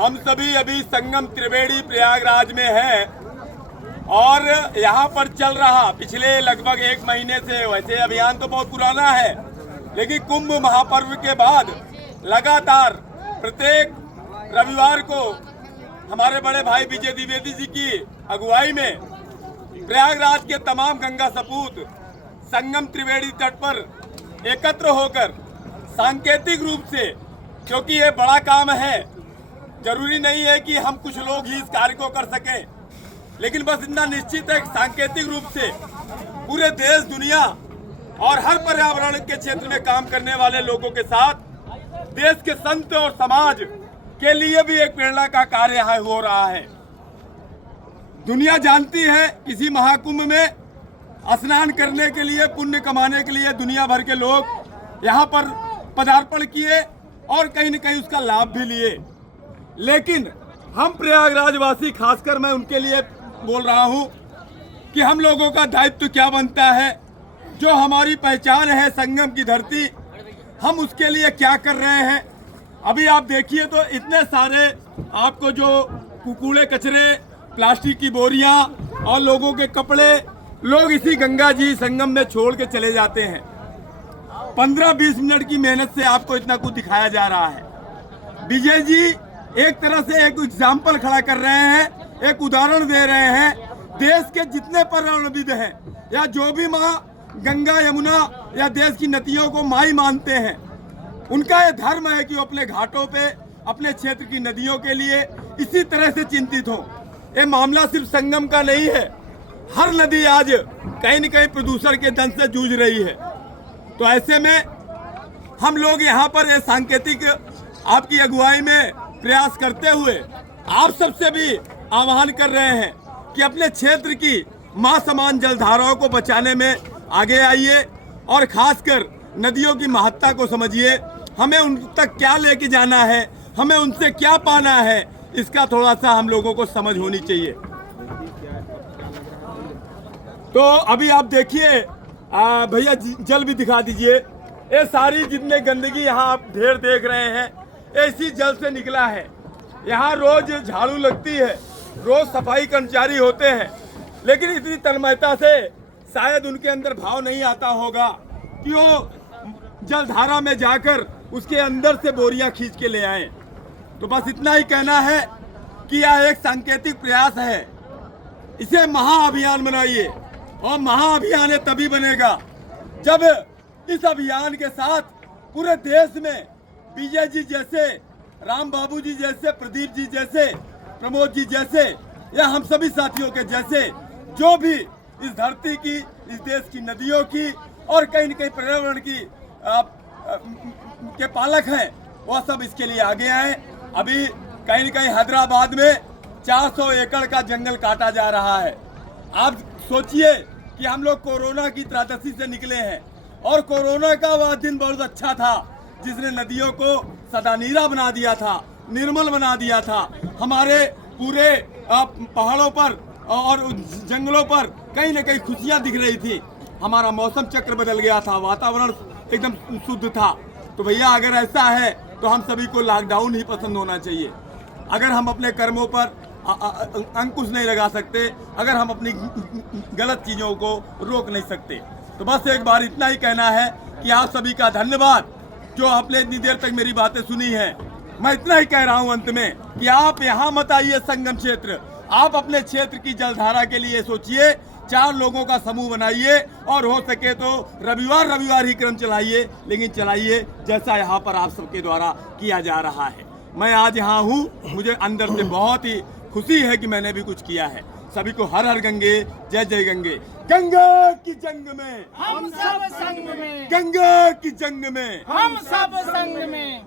हम सभी अभी संगम त्रिवेणी प्रयागराज में हैं और यहाँ पर चल रहा पिछले लगभग 1 महीने से, वैसे अभियान तो बहुत पुराना है, लेकिन कुंभ महापर्व के बाद लगातार प्रत्येक रविवार को हमारे बड़े भाई विजय द्विवेदी जी की अगुवाई में प्रयागराज के तमाम गंगा सपूत संगम त्रिवेणी तट पर एकत्र होकर सांकेतिक रूप से, क्योंकि ये बड़ा काम है, जरूरी नहीं है कि हम कुछ लोग ही इस कार्य को कर सकें, लेकिन बस इतना निश्चित है सांकेतिक रूप से पूरे देश दुनिया और हर पर्यावरण के क्षेत्र में काम करने वाले लोगों के साथ देश के संत और समाज के लिए भी एक प्रेरणा का कार्य यहाँ हो रहा है। दुनिया जानती है किसी महाकुंभ में स्नान करने के लिए, पुण्य कमाने के लिए दुनिया भर के लोग यहाँ पर पदार्पण किए और कहीं न कहीं उसका लाभ भी लिए, लेकिन हम प्रयागराज वासी, खासकर मैं उनके लिए बोल रहा हूँ कि हम लोगों का दायित्व क्या बनता है, जो हमारी पहचान है संगम की धरती, हम उसके लिए क्या कर रहे हैं। अभी आप देखिए तो इतने सारे आपको जो कूड़े कचरे, प्लास्टिक की बोरियां और लोगों के कपड़े लोग इसी गंगा जी संगम में छोड़ के चले जाते हैं। 15-20 मिनट की मेहनत से आपको इतना कुछ दिखाया जा रहा है। विजय जी एक तरह से एक एग्जाम्पल खड़ा कर रहे हैं, एक उदाहरण दे रहे हैं। देश के जितने पर्यावरणविद हैं या जो भी माँ गंगा यमुना या देश की नदियों को माई मानते हैं, उनका ये धर्म है कि वो अपने घाटों पे अपने क्षेत्र की नदियों के लिए इसी तरह से चिंतित हो। ये मामला सिर्फ संगम का नहीं है, हर नदी आज कहीं न कहीं प्रदूषण के दंश से जूझ रही है। तो ऐसे में हम लोग यहाँ पर ये सांकेतिक आपकी अगुवाई में प्रयास करते हुए आप सबसे भी आह्वान कर रहे हैं कि अपने क्षेत्र की मां समान जलधाराओं को बचाने में आगे आइए और खासकर नदियों की महत्ता को समझिए। हमें उन तक क्या लेके जाना है, हमें उनसे क्या पाना है, इसका थोड़ा सा हम लोगों को समझ होनी चाहिए। तो अभी आप देखिए, भैया जल भी दिखा दीजिए। ये सारी जितने गंदगी यहाँ आप ढेर देख रहे हैं, इसी जल से निकला है। यहाँ रोज झाड़ू लगती है, रोज सफाई कर्मचारी होते हैं, लेकिन इतनी तन्मयता से शायद उनके अंदर भाव नहीं आता होगा कि वो जलधारा में जाकर उसके अंदर से बोरियां खींच के ले आए। तो बस इतना ही कहना है कि यह एक सांकेतिक प्रयास है, इसे महाअभियान बनाइए। और महाअभियान तभी बनेगा जब इस अभियान के साथ पूरे देश में विजय जी जैसे, राम बाबू जी जैसे, प्रदीप जी जैसे, प्रमोद जी जैसे या हम सभी साथियों के जैसे जो भी इस धरती की, इस देश की नदियों की और कहीं न कहीं पर्यावरण की के पालक हैं, वह सब इसके लिए आगे आए। अभी कहीं न कहीं हैदराबाद में 400 एकड़ का जंगल काटा जा रहा है। आप सोचिए कि हम लोग कोरोना की त्रासदी से निकले हैं और कोरोना का वह दिन बहुत अच्छा था जिसने नदियों को सदानीरा बना दिया था, निर्मल बना दिया था। हमारे पूरे पहाड़ों पर और जंगलों पर कहीं न कहीं खुशियां दिख रही थी। हमारा मौसम चक्र बदल गया था, वातावरण एकदम शुद्ध था। तो भैया अगर ऐसा है तो हम सभी को लॉकडाउन ही पसंद होना चाहिए। अगर हम अपने कर्मों पर अंकुश नहीं लगा सकते, अगर हम अपनी गलत चीज़ों को रोक नहीं सकते, तो बस एक बार इतना ही कहना है कि आप सभी का धन्यवाद जो आपने इतनी देर तक मेरी बातें सुनी है। मैं इतना ही कह रहा हूं अंत में कि आप यहाँ मत आइए संगम क्षेत्र, आप अपने क्षेत्र की जलधारा के लिए सोचिए, 4 लोगों का समूह बनाइए और हो सके तो रविवार ही क्रम चलाइए, लेकिन चलाइए जैसा यहाँ पर आप सबके द्वारा किया जा रहा है। मैं आज यहाँ हूँ, मुझे अंदर से बहुत ही खुशी है कि मैंने भी कुछ किया है। सभी को हर हर गंगे, जय जय गंगे। गंगा की जंग में हम सब संग में, गंगा की जंग में हम सब संग में।